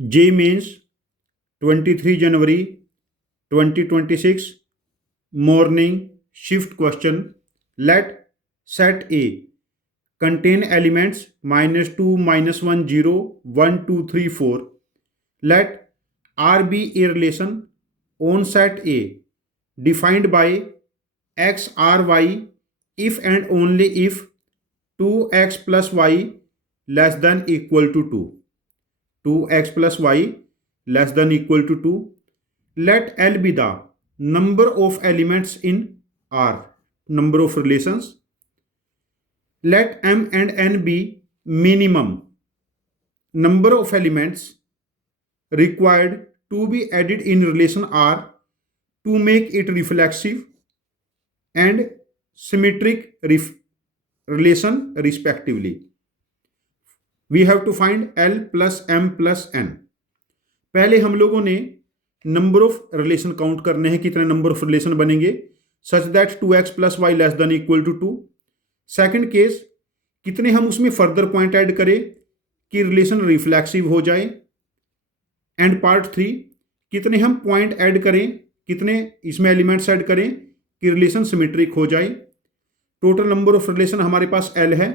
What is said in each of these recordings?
JEE Mains 23 January 2026 morning shift question. Let set A contain elements -2, -1, 0, 1, 2, 3, 4. Let R be a relation on set A defined by x, r, y if and only if 2x plus y less than equal to 2. 2x plus y less than equal to 2. Let L be the number of elements in R, number of relations. Let M and N be minimum number of elements required to be added in relation R to make it reflexive and symmetric relation respectively. We have to find L plus M plus N. पहले हम लोगों ने number of relation count करने हैं, कितने number of relation बनेंगे such that 2x plus y less than equal to 2. Second case, कितने हम उसमें फर्दर पॉइंट ऐड करें कि रिलेशन रिफ्लेक्सिव हो जाए. एंड पार्ट 3, कितने हम पॉइंट ऐड करें, कितने इसमें एलिमेंट्स ऐड करें कि रिलेशन सिमेट्रिक हो जाए. टोटल नंबर ऑफ रिलेशन हमारे पास L है.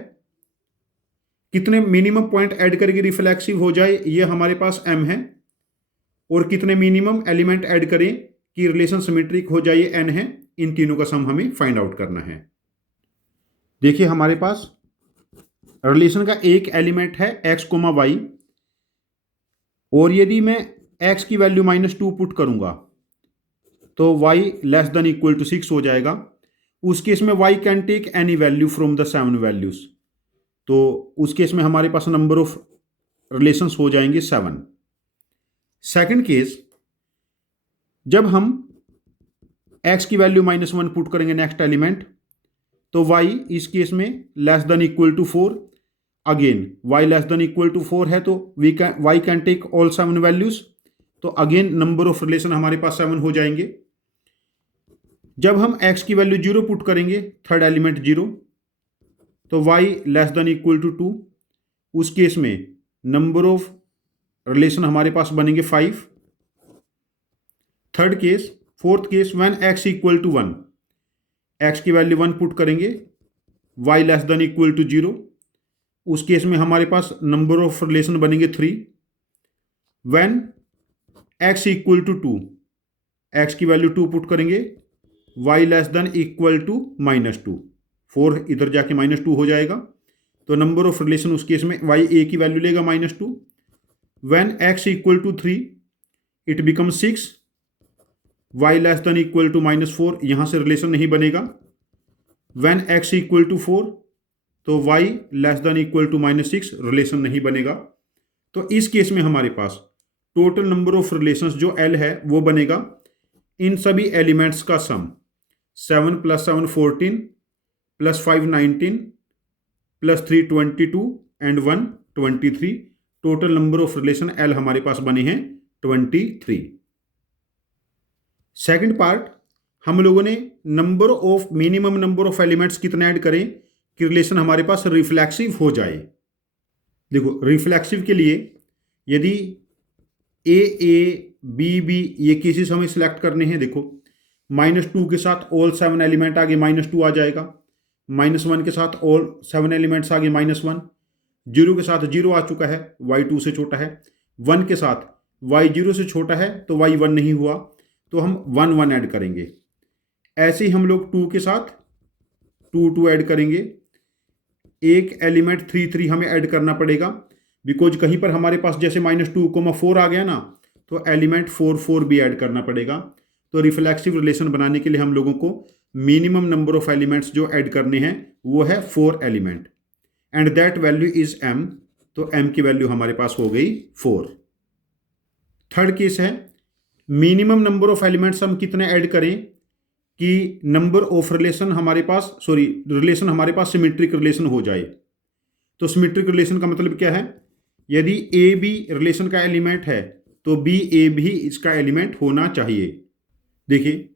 कितने मिनिमम पॉइंट ऐड करके रिफ्लेक्सिव हो जाए ये हमारे पास M है. और कितने मिनिमम एलिमेंट ऐड करें कि रिलेशन सिमेट्रिक हो जाए N है. इन तीनों का सम हमें फाइंड आउट करना है. देखिए हमारे पास रिलेशन का एक एलिमेंट है x, y और यदि मैं x की वैल्यू -2 पुट करूंगा तो y less than equal to 6 हो जाएगा. उस केस में y can take any value from the 7 values. तो उस केस में हमारे पास नंबर ऑफ रिलेशंस हो जाएंगे 7. सेकंड केस, जब हम x की वैल्यू -1 पुट करेंगे नेक्स्ट एलिमेंट तो y इस केस में less than equal to 4. Again y less than equal to 4 है तो y can take all 7 values. तो अगेन नंबर ऑफ रिलेशन हमारे पास 7 हो जाएंगे. जब हम x की वैल्यू 0 पुट करेंगे, थर्ड एलिमेंट 0, तो y less than equal to 2. उस केस में नंबर ऑफ रिलेशन हमारे पास बनेंगे 5. Third case, fourth case, when x equal to 1, x की वैल्यू 1 पुट करेंगे, y less than equal to 0. उस केस में हमारे पास नंबर ऑफ रिलेशन बनेंगे 3. When x equal to 2, x की वैल्यू 2 पुट करेंगे, y less than equal to -2. 4 इधर जाके -2 हो जाएगा तो नंबर ऑफ रिलेशन उस केस में y a की वैल्यू लेगा -2. When x equal to 3 it become 6. y less than equal to -4, यहां से रिलेशन नहीं बनेगा. व्हेन x इक्वल टू 4 तो y less than equal to -6, relation नहीं बनेगा. तो इस केस में हमारे पास टोटल नंबर ऑफ रिलेशंस जो L है वो बनेगा इन सभी एलिमेंट्स का sum 7 + 7 14 + 5 19 + 3 22 and 1 23. Total number of relation L हमारे पास बने हैं 23. सेकंड पार्ट, हम लोगों ने number of minimum number of elements कितने ऐड करें कि रिलेशन हमारे पास रिफ्लेक्सिव हो जाए. देखो रिफ्लेक्सिव के लिए यदि ए बी बी ये केसेस हमें सिलेक्ट करने हैं. देखो -2 के साथ ऑल 7 एलिमेंट आगे -2 आ जाएगा. -1 के साथ ऑल 7 एलिमेंट्स आगे -1. 0 के साथ 0 आ चुका है, y 2 से छोटा है. 1 के साथ y 0 से छोटा है तो y 1 नहीं हुआ तो हम 1 1 ऐड करेंगे. ऐसे ही हम लोग 2 के साथ 2 2 ऐड करेंगे. एक एलिमेंट 3 3 हमें ऐड करना पड़ेगा बिकॉज कहीं पर हमारे पास जैसे -2, 4 आ गया ना तो एलिमेंट 4 4 भी ऐड करना पड़ेगा. तो रिफ्लेक्सिव रिलेशन बनाने के लिए हम लोगों को मिनिमम नंबर ऑफ एलिमेंट्स जो ऐड करने हैं वो है 4 element and that value is m. तो m की वैल्यू हमारे पास हो गई 4. थर्ड केस है, मिनिमम नंबर ऑफ एलिमेंट्स हम कितने ऐड करें कि नंबर ऑफ रिलेशन हमारे पास रिलेशन हमारे पास सिमेट्रिक रिलेशन हो जाए. तो सिमेट्रिक रिलेशन का मतलब क्या है, यदि ए बी रिलेशन का एलिमेंट है तो बी ए भी इसका एलिमेंट होना चाहिए. देखिए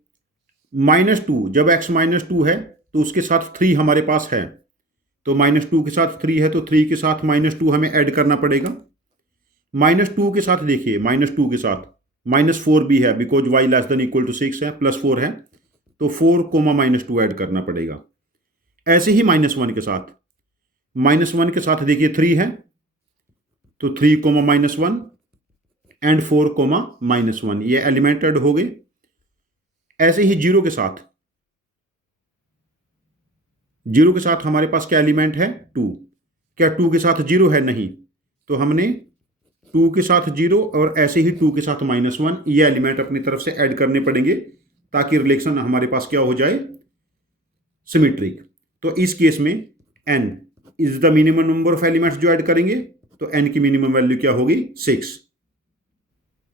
-2, जब x -2 है तो उसके साथ 3 हमारे पास है तो -2 के साथ 3 है तो 3 के साथ -2 हमें ऐड करना पड़ेगा. -2 के साथ देखिए, -2 के साथ -4 भी है because y less than equal to 6 है, +4 है, तो 4 कोमा -2 ऐड करना पड़ेगा। ऐसे ही -1 के साथ, -1 के साथ देखिए 3 है, तो 3 कोमा -1 एंड 4 कोमा -1, ये एलिमेंट ऐड हो गए। ऐसे ही 0 के साथ, 0 के साथ हमारे पास क्या एलिमेंट है? 2। क्या 2 के साथ 0 है? नहीं, तो हमने 2 के साथ 0 और ऐसे ही 2 के साथ -1 ये एलिमेंट अपनी तरफ से ऐड करने पड़ेंगे ताकि रिलेशन हमारे पास क्या हो जाए? सिमेट्रिक। तो इस केस में n is the minimum number of elements जो ऐड करेंगे, तो n की मिनिमम वैल्यू क्या होगी? 6।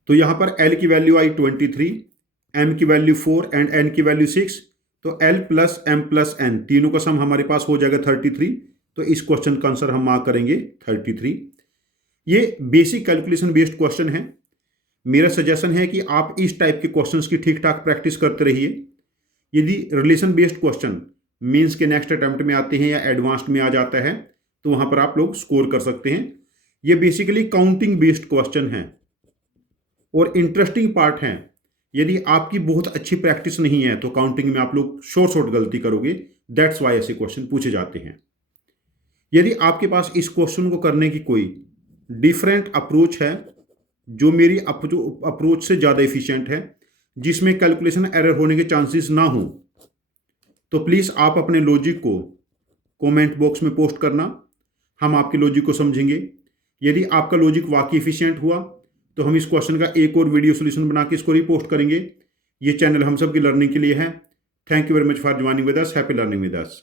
तो यहां पर l की वैल्यू आई 23, m की वैल्यू 4 एंड n की वैल्यू 6, तो l plus m plus n तीनों का सम हमारे पास हो जाएगा 33। तो इस क्वेश्चन का आंसर हम मार्क करेंगे 33। ये बेसिक कैलकुलेशन बेस्ड क्वेश्चन है। मेरा सजेशन है कि आप इस टाइप के क्वेश्चंस की ठीक ठाक प्रैक्टिस करते रहिए। यदि रिलेशन बेस्ड क्वेश्चन मेंस के नेक्स्ट अटेम्प्ट में आते हैं या एडवांस्ड में आ जाता है, तो वहां पर आप लोग स्कोर कर सकते हैं। ये बेसिकली काउंटिंग बेस्ड क्वेश्चन है और इंटरेस्टिंग पार्ट है। यदि आपकी बहुत अच्छी प्रैक्टिस नहीं है तो काउंटिंग में आप लोग शॉर्ट गलती करोगे। दैट्स वाई ऐसे क्वेश्चन पूछे जाते हैं। यदि आपके पास इस क्वेश्चन को करने की कोई डिफरेंट अप्रोच है जो मेरी अप्रोच से ज़्यादा एफिशिएंट है, जिसमें कैलकुलेशन एरर होने के चांसेस ना हो, तो प्लीज़ आप अपने लॉजिक को कमेंट बॉक्स में पोस्ट करना। हम आपके लॉजिक को समझेंगे। यदि आपका लॉजिक वाकई एफिशिएंट हुआ तो हम इस क्वेश्चन का एक और वीडियो सोल्यूशन बना के इसको रिपोस्ट करेंगे। ये चैनल हम सब की लर्निंग के लिए है। Thank you very much for joining with us. Happy learning with us.